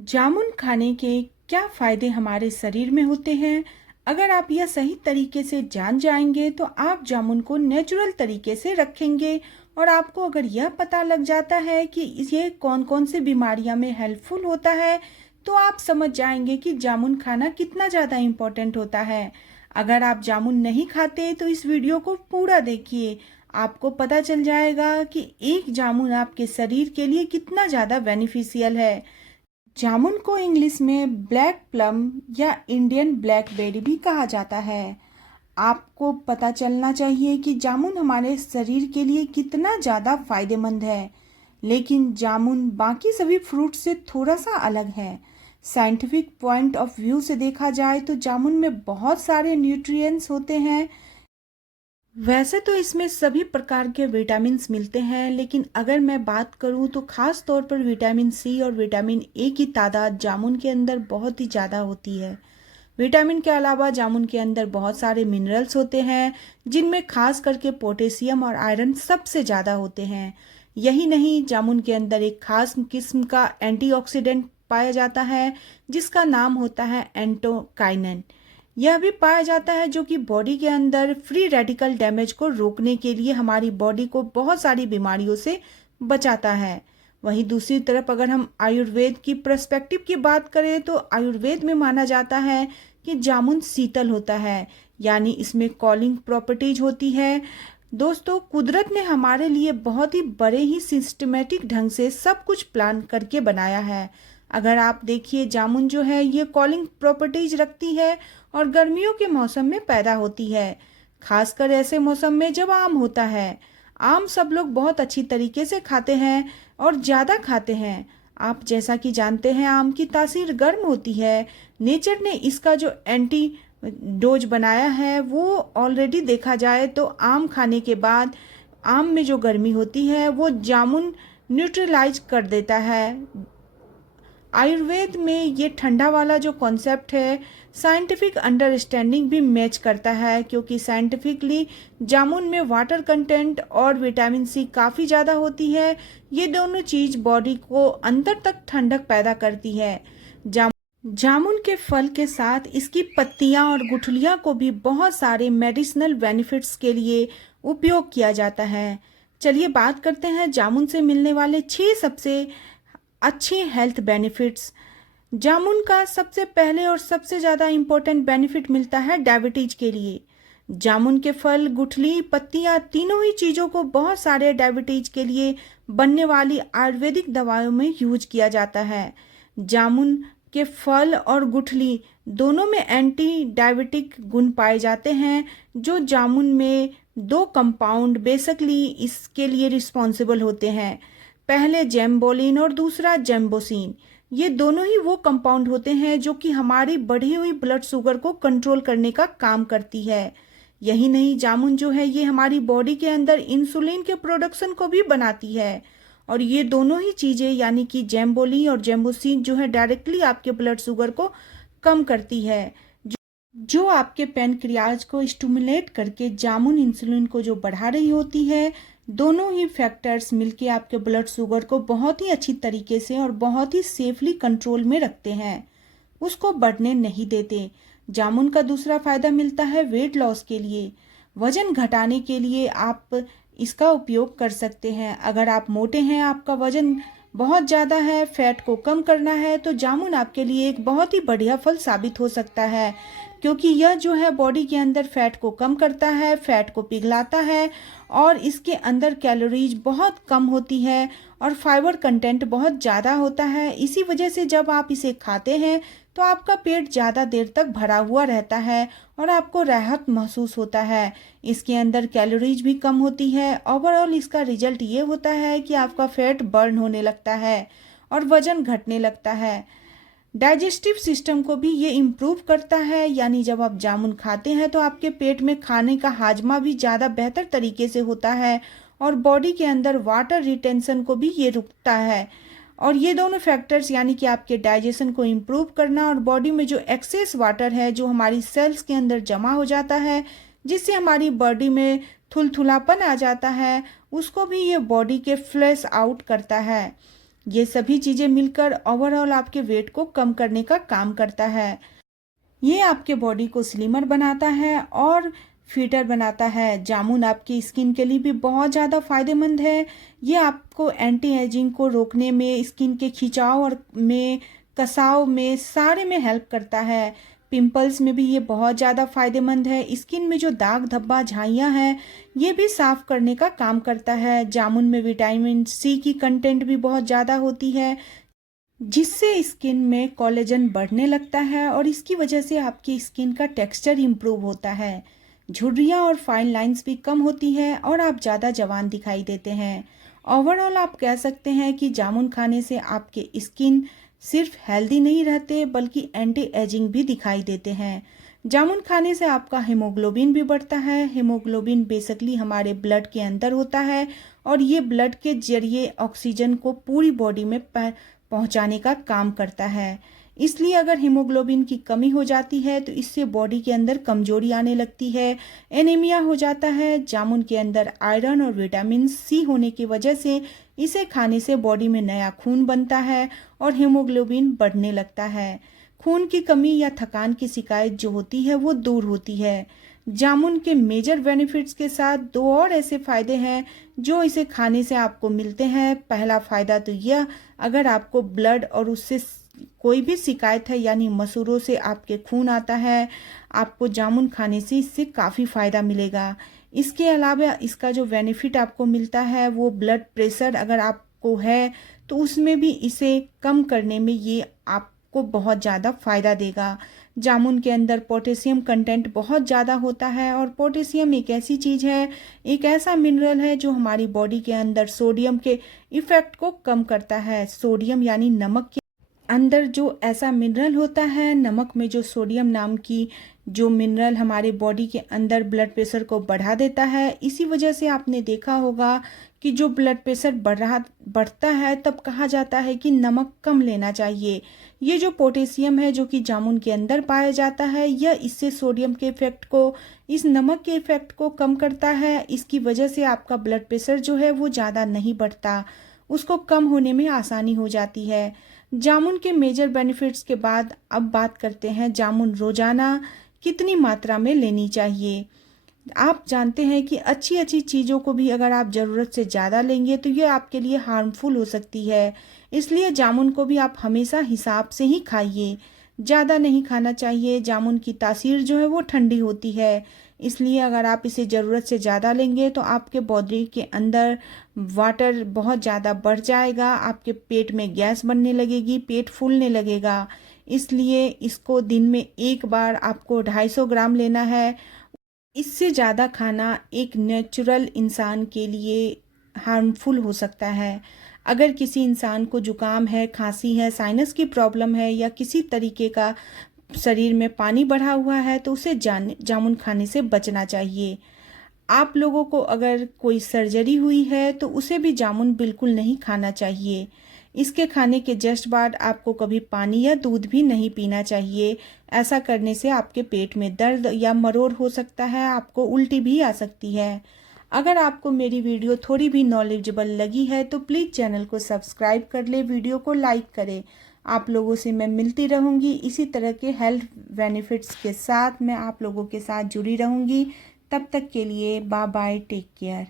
जामुन खाने के क्या फायदे हमारे शरीर में होते हैं? अगर आप यह सही तरीके से जान जाएंगे तो आप जामुन को नेचुरल तरीके से रखेंगे। और आपको अगर यह पता लग जाता है कि ये कौन कौन सी बीमारियां में हेल्पफुल होता है, तो आप समझ जाएंगे कि जामुन खाना कितना ज़्यादा इम्पोर्टेंट होता है। अगर आप जामुन नहीं खाते तो इस वीडियो को पूरा देखिए। आपको पता चल जाएगा कि एक जामुन आपके शरीर के लिए कितना ज़्यादा बेनिफिशियल है। जामुन को इंग्लिश में ब्लैक प्लम या इंडियन ब्लैकबेरी भी कहा जाता है। आपको पता चलना चाहिए कि जामुन हमारे शरीर के लिए कितना ज़्यादा फायदेमंद है। लेकिन जामुन बाकी सभी फ्रूट से थोड़ा सा अलग है। साइंटिफिक पॉइंट ऑफ व्यू से देखा जाए तो जामुन में बहुत सारे न्यूट्रिएंट्स होते हैं। वैसे तो इसमें सभी प्रकार के विटामिन्स मिलते हैं, लेकिन अगर मैं बात करूं तो खास तौर पर विटामिन सी और विटामिन ए की तादाद जामुन के अंदर बहुत ही ज़्यादा होती है। विटामिन के अलावा जामुन के अंदर बहुत सारे मिनरल्स होते हैं, जिनमें खास करके पोटेशियम और आयरन सबसे ज़्यादा होते हैं। यही नहीं, जामुन के अंदर एक खास किस्म का एंटीऑक्सीडेंट पाया जाता है, जिसका नाम होता है एंटोकाइनिन। यह भी पाया जाता है जो कि बॉडी के अंदर फ्री रेडिकल डैमेज को रोकने के लिए हमारी बॉडी को बहुत सारी बीमारियों से बचाता है। वहीं दूसरी तरफ अगर हम आयुर्वेद की पर्सपेक्टिव की बात करें तो आयुर्वेद में माना जाता है कि जामुन शीतल होता है, यानी इसमें कॉलिंग प्रॉपर्टीज होती है। दोस्तों, कुदरत ने हमारे लिए बहुत ही बड़े ही सिस्टमेटिक ढंग से सब कुछ प्लान करके बनाया है। अगर आप देखिए, जामुन जो है ये कॉलिंग प्रॉपर्टीज रखती है और गर्मियों के मौसम में पैदा होती है, खासकर ऐसे मौसम में जब आम होता है। आम सब लोग बहुत अच्छी तरीके से खाते हैं और ज़्यादा खाते हैं। आप जैसा कि जानते हैं, आम की तासीर गर्म होती है। नेचर ने इसका जो एंटी डोज बनाया है वो ऑलरेडी देखा जाए तो आम खाने के बाद आम में जो गर्मी होती है वो जामुन न्यूट्रलाइज कर देता है। आयुर्वेद में ये ठंडा वाला जो कॉन्सेप्ट है साइंटिफिक अंडरस्टैंडिंग भी मैच करता है, क्योंकि साइंटिफिकली जामुन में वाटर कंटेंट और विटामिन सी काफ़ी ज़्यादा होती है। ये दोनों चीज़ बॉडी को अंदर तक ठंडक पैदा करती है। जामुन के फल के साथ इसकी पत्तियां और गुठलियां को भी बहुत सारे मेडिसिनल बेनिफिट्स के लिए उपयोग किया जाता है। चलिए बात करते हैं जामुन से मिलने वाले 6 सबसे अच्छे हेल्थ बेनिफिट्स। जामुन का सबसे पहले और सबसे ज़्यादा इम्पोर्टेंट बेनिफिट मिलता है डायबिटीज के लिए। जामुन के फल, गुठली, पत्तियां तीनों ही चीज़ों को बहुत सारे डायबिटीज के लिए बनने वाली आयुर्वेदिक दवाओं में यूज किया जाता है। जामुन के फल और गुठली दोनों में एंटी डायबिटिक गुण पाए जाते हैं। जो जामुन में 2 कंपाउंड बेसिकली इसके लिए रिस्पॉन्सिबल होते हैं। पहले जेम्बोलिन और दूसरा जेम्बोसिन। ये दोनों ही वो कंपाउंड होते हैं जो कि हमारी बढ़ी हुई ब्लड शुगर को कंट्रोल करने का काम करती है। यही नहीं, जामुन जो है ये हमारी बॉडी के अंदर इंसुलिन के प्रोडक्शन को भी बनाती है। और ये दोनों ही चीज़ें यानी कि जेम्बोलिन और जेम्बोसिन जो है डायरेक्टली आपके ब्लड शुगर को कम करती है, जो आपके पैनक्रियाज को स्टिमुलेट करके जामुन इंसुलिन को जो बढ़ा रही होती है। दोनों ही फैक्टर्स मिलके आपके ब्लड शुगर को बहुत ही अच्छी तरीके से और बहुत ही सेफली कंट्रोल में रखते हैं, उसको बढ़ने नहीं देते। जामुन का दूसरा फायदा मिलता है वेट लॉस के लिए। वजन घटाने के लिए आप इसका उपयोग कर सकते हैं। अगर आप मोटे हैं, आपका वजन बहुत ज़्यादा है, फैट को कम करना है, तो जामुन आपके लिए एक बहुत ही बढ़िया फल साबित हो सकता है, क्योंकि यह जो है बॉडी के अंदर फैट को कम करता है, फैट को पिघलाता है और इसके अंदर कैलोरीज बहुत कम होती है और फाइबर कंटेंट बहुत ज़्यादा होता है। इसी वजह से जब आप इसे खाते हैं तो आपका पेट ज़्यादा देर तक भरा हुआ रहता है और आपको राहत महसूस होता है। इसके अंदर कैलोरीज भी कम होती है। ओवरऑल इसका रिजल्ट ये होता है कि आपका फैट बर्न होने लगता है और वजन घटने लगता है। डाइजेस्टिव सिस्टम को भी ये इम्प्रूव करता है, यानी जब आप जामुन खाते हैं तो आपके पेट में खाने का हाजमा भी ज़्यादा बेहतर तरीके से होता है और बॉडी के अंदर वाटर रिटेंशन को भी ये रुकता है। और ये दोनों फैक्टर्स यानी कि आपके डाइजेशन को इम्प्रूव करना और बॉडी में जो एक्सेस वाटर है जो हमारी सेल्स के अंदर जमा हो जाता है, जिससे हमारी बॉडी में थुलथुलापन आ जाता है, उसको भी ये बॉडी के फ्लैश आउट करता है। ये सभी चीज़ें मिलकर ओवरऑल आपके वेट को कम करने का काम करता है। ये आपके बॉडी को स्लिमर बनाता है और फिटर बनाता है। जामुन आपकी स्किन के लिए भी बहुत ज़्यादा फायदेमंद है। ये आपको एंटी एजिंग को रोकने में, स्किन के खिंचाव और में, कसाव में, सारे में हेल्प करता है। पिंपल्स में भी ये बहुत ज़्यादा फायदेमंद है। स्किन में जो दाग धब्बा झाइयाँ हैं ये भी साफ करने का काम करता है। जामुन में विटामिन सी की कंटेंट भी बहुत ज़्यादा होती है, जिससे स्किन में कोलेजन बढ़ने लगता है और इसकी वजह से आपकी स्किन का टेक्सचर इम्प्रूव होता है। झुर्रियाँ और फाइन लाइंस भी कम होती है और आप ज़्यादा जवान दिखाई देते हैं। ओवरऑल आप कह सकते हैं कि जामुन खाने से आपके स्किन सिर्फ हेल्दी नहीं रहते बल्कि एंटी एजिंग भी दिखाई देते हैं। जामुन खाने से आपका हीमोग्लोबिन भी बढ़ता है। हीमोग्लोबिन बेसिकली हमारे ब्लड के अंदर होता है और ये ब्लड के जरिए ऑक्सीजन को पूरी बॉडी में पहुंचाने का काम करता है। इसलिए अगर हीमोग्लोबिन की कमी हो जाती है तो इससे बॉडी के अंदर कमजोरी आने लगती है, एनीमिया हो जाता है। जामुन के अंदर आयरन और विटामिन सी होने की वजह से इसे खाने से बॉडी में नया खून बनता है और हीमोग्लोबिन बढ़ने लगता है। खून की कमी या थकान की शिकायत जो होती है वो दूर होती है। जामुन के मेजर बेनिफिट्स के साथ दो और ऐसे फायदे हैं जो इसे खाने से आपको मिलते हैं। पहला फायदा तो यह, अगर आपको ब्लड और उससे कोई भी शिकायत है यानी मसूड़ों से आपके खून आता है, आपको जामुन खाने से इससे काफ़ी फ़ायदा मिलेगा। इसके अलावा इसका जो बेनिफिट आपको मिलता है वो ब्लड प्रेशर अगर आपको है तो उसमें भी इसे कम करने में ये आपको बहुत ज़्यादा फ़ायदा देगा। जामुन के अंदर पोटेशियम कंटेंट बहुत ज़्यादा होता है और पोटेशियम एक ऐसी चीज़ है, एक ऐसा मिनरल है जो हमारी बॉडी के अंदर सोडियम के इफ़ेक्ट को कम करता है। सोडियम यानी नमक के अंदर जो ऐसा मिनरल होता है, नमक में जो सोडियम नाम की जो मिनरल हमारे बॉडी के अंदर ब्लड प्रेशर को बढ़ा देता है। इसी वजह से आपने देखा होगा कि जो ब्लड प्रेशर बढ़ता है तब कहा जाता है कि नमक कम लेना चाहिए। ये जो पोटेशियम है जो कि जामुन के अंदर पाया जाता है, यह इससे सोडियम के इफेक्ट को, इस नमक के इफेक्ट को कम करता है। इसकी वजह से आपका ब्लड प्रेशर जो है वो ज़्यादा नहीं बढ़ता, उसको कम होने में आसानी हो जाती है। जामुन के मेजर बेनिफिट्स के बाद अब बात करते हैं जामुन रोज़ाना कितनी मात्रा में लेनी चाहिए। आप जानते हैं कि अच्छी अच्छी चीज़ों को भी अगर आप ज़रूरत से ज़्यादा लेंगे तो ये आपके लिए हार्मफुल हो सकती है। इसलिए जामुन को भी आप हमेशा हिसाब से ही खाइए, ज़्यादा नहीं खाना चाहिए। जामुन की तासीर जो है वो ठंडी होती है, इसलिए अगर आप इसे ज़रूरत से ज़्यादा लेंगे तो आपके बॉडी के अंदर वाटर बहुत ज़्यादा बढ़ जाएगा, आपके पेट में गैस बनने लगेगी, पेट फूलने लगेगा। इसलिए इसको दिन में एक बार आपको 250 ग्राम लेना है। इससे ज़्यादा खाना एक नेचुरल इंसान के लिए हार्मफुल हो सकता है। अगर किसी इंसान को जुकाम है, खांसी है, साइनस की प्रॉब्लम है या किसी तरीके का शरीर में पानी बढ़ा हुआ है तो उसे जामुन खाने से बचना चाहिए। आप लोगों को अगर कोई सर्जरी हुई है तो उसे भी जामुन बिल्कुल नहीं खाना चाहिए। इसके खाने के जस्ट बाद आपको कभी पानी या दूध भी नहीं पीना चाहिए। ऐसा करने से आपके पेट में दर्द या मरोड़ हो सकता है, आपको उल्टी भी आ सकती है। अगर आपको मेरी वीडियो थोड़ी भी नॉलेजेबल लगी है तो प्लीज़ चैनल को सब्सक्राइब कर ले, वीडियो को लाइक करें। आप लोगों से मैं मिलती रहूँगी, इसी तरह के हेल्थ बेनिफिट्स के साथ मैं आप लोगों के साथ जुड़ी रहूँगी। तब तक के लिए बाय बाय, टेक केयर।